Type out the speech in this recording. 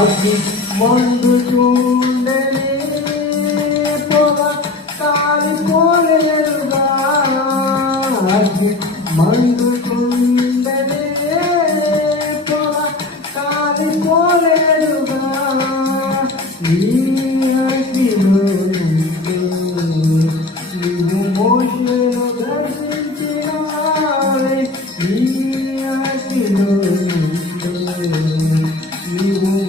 আজি বন্ধু চুন্দে আজি বন্ধু Mm-hmm.